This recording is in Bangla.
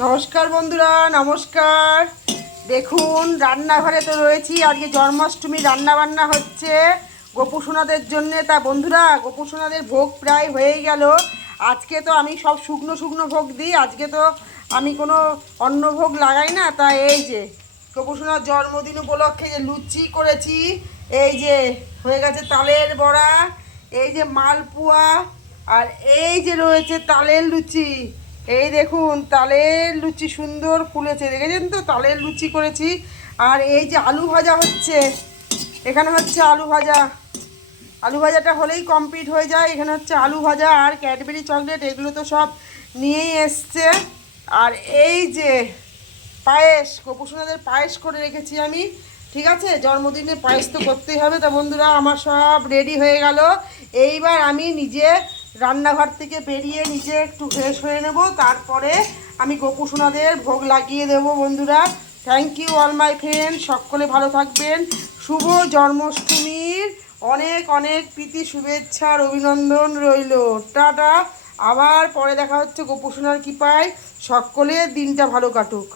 নমস্কার বন্ধুরা, নমস্কার। দেখুন, রান্নাঘরে তো রয়েছি। আজকে জন্মাষ্টমী রান্না বান্না হচ্ছে গোপুসোনাদের জন্যে। তা বন্ধুরা, গোপুসোনাদের ভোগ প্রায় হয়েই গেল। আজকে তো আমি সব শুকনো শুকনো ভোগ দিই, আজকে তো আমি কোনো অন্য ভোগ লাগাই না। তাই এই যে গোপুসোনার জন্মদিন উপলক্ষে যে লুচি করেছি, এই যে হয়ে গেছে তালের বড়া, এই যে মালপোয়া, আর এই যে রয়েছে তালের লুচি। এই দেখুন, তালের লুচি সুন্দর ফুলেছে, দেখেছেন তো? তালের লুচি করেছি। আর এই যে আলু ভাজা হচ্ছে, এখানে হচ্ছে আলু ভাজা। আলু ভাজাটা হলেই কমপ্লিট হয়ে যায়। এখানে হচ্ছে আলু ভাজা আর ক্যাডবেরি চকলেট, এগুলো তো সব নিয়েই এসছে। আর এই যে পায়েস, গোপুসোনাদের পায়েস করে রেখেছি আমি। ঠিক আছে, জন্মদিনে পায়েস তো করতেই হবে। তা বন্ধুরা, আমার সব রেডি হয়ে গেল। এইবার আমি নিজে রান্নাঘর থেকে বেরিয়ে নিজে একটু ফ্রেশ হয়ে নেব, তারপরে আমি গোপুসোনাদের ভোগ লাগিয়ে দেব। বন্ধুরা, thank you all my friend, সকলে ভালো থাকবেন। শুভ জন্মাষ্টমীর অনেক অনেক প্রীতি, শুভেচ্ছা আর অভিনন্দন রইল। টাটা। আবার পরে দেখা হচ্ছে গোপুসোনার কৃপায়। সকলের দিনটা ভালো কাটুক।